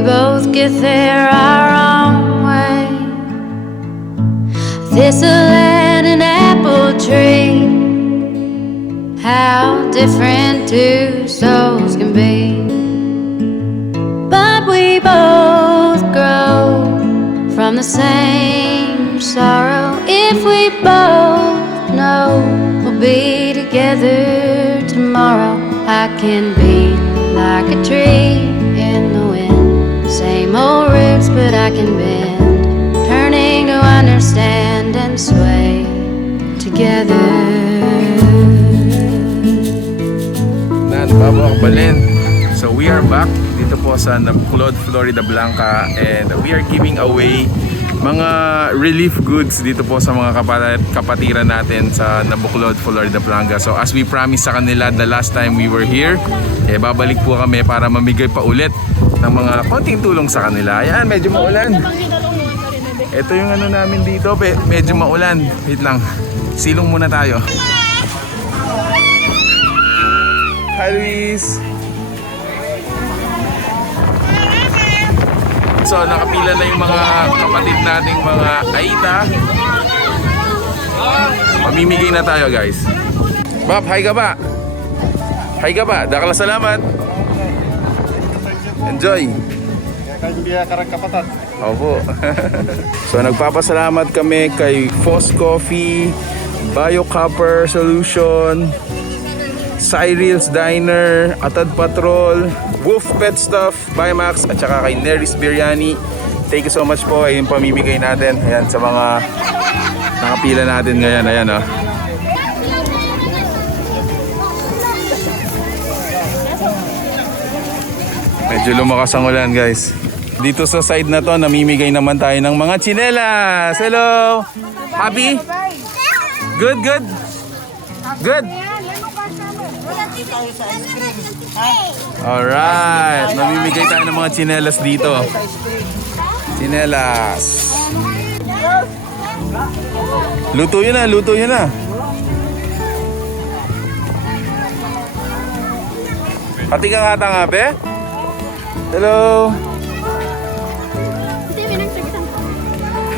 We both get there our own way. Thistle and an apple tree, how different two souls can be. But we both grow from the same sorrow. If we both know we'll be together tomorrow, I can be like a tree in the wind. Same old roots, but I can bend, turning to understand and sway together. Bago Akbalin. So we are back dito po sa Nabuklod, Florida Blanca, and we are giving away mga relief goods dito po sa mga kapatiran natin sa Nabuklod, Florida Blanca. So as we promised sa kanila the last time we were here, babalik po kami para mamigay pa ulit ng mga konting tulong sa kanila. Ayan, medyo maulan. Ito yung ano namin dito, medyo maulan. Wait lang, silong muna tayo. Hi Luis! So nakapila na yung mga kapatid nating mga Aita. Mamimigay na tayo guys. Bap, hi ka ba? Hi ka ba? Dakala salamat. Enjoy. Opo. So nagpapasalamat kami kay Foss Coffee, BioCopper Solution, Cyril's Diner, Atad Patrol, Wolf Pet Stuff, Bimax, at saka kay Neris Biryani. Thank you so much po. Ayun pamimigay natin. Ayan sa mga nakapila natin ngayon. Ayan o. Medyo lumakas ang ulan guys. Dito sa side na to, namimigay naman tayo ng mga tsinelas. Hello! Happy? Good, good? Good? Alright, mamimigay tayo ng mga tsinelas dito. Tsinelas. Luto yun na, luto yun na. Pati ka nga tanga, be? Hello.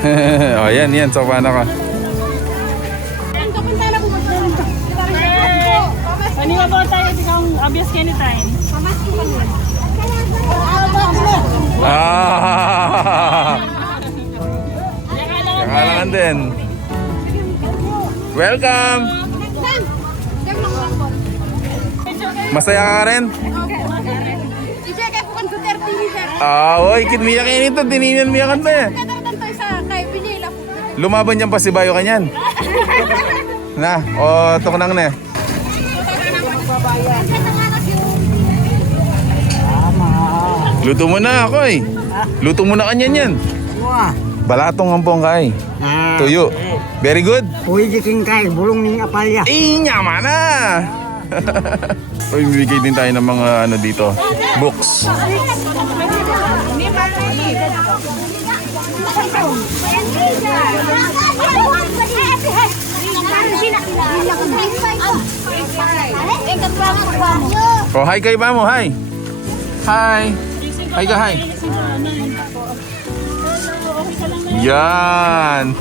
Oh, yan, so paano ka? Ano ba tayo dikang abiyas anytime? Kakalangan din. Welcome. Masaya ka rin? Oy, kitmiyak yan ito. Tininan miyakan pa eh. Lumaban dyan pa si Bayo kanyan. Na, tok nang na eh. Luto mo na ako eh. Luto mo na kanyan yan. Balatong ang pongkay. Tuyo. Very good. Pwede kingkay, bulong ng apalya. Nyama na. Uy, bibigay din tayo ng mga ano dito, books. Oh, hi kay Mamo, hi. Hi. Hi ka, hi. Yan.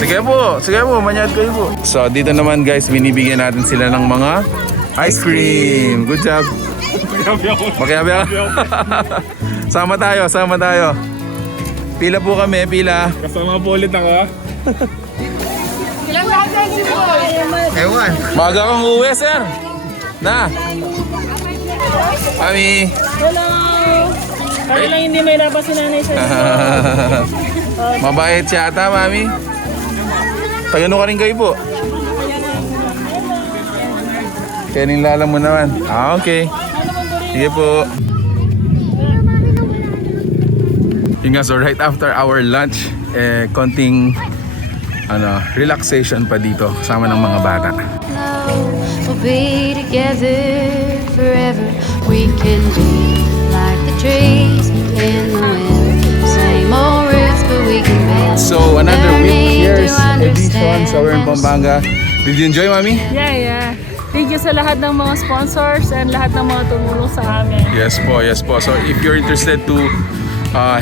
Sige po, manyad kayo po. So dito naman guys, binibigyan natin sila ng mga ice cream. Good job. Makiyabi. Sama tayo. Pila po kami, pila. Kasama po ulit ako. Ewan. Maga kang uwi, sir. Na. Mami. Hello! Kaya lang hindi may labas si nanay sa Mabait siya ata, mami. Pagano ka rin kayo po? Kaya nilala mo naman. Okay. Sige po. Yun nga, so right after our lunch, konting relaxation pa dito kasama ng mga bata. We'll be together forever. We can be like the trees in the wind. Same old roots, but we can bend. So another week, here's edition everyone sa We're in Pampanga. Did you enjoy, Mami? Yeah. Thank you sa lahat ng mga sponsors and lahat ng mga tumulong sa amin. Yes po. So if you're interested to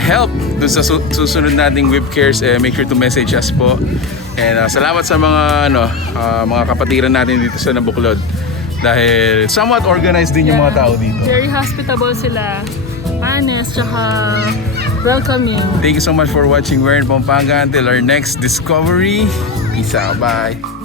help dun sa susunod nating whip cares, make sure to message us po. And salamat sa mga mga kapatiran natin dito sa Nabuklod. Dahil somewhat organized din yung mga tao dito. Very hospitable sila. Honest, tsaka welcoming. Thank you so much for watching We're in Pampanga. Until our next discovery. Peace out. Bye.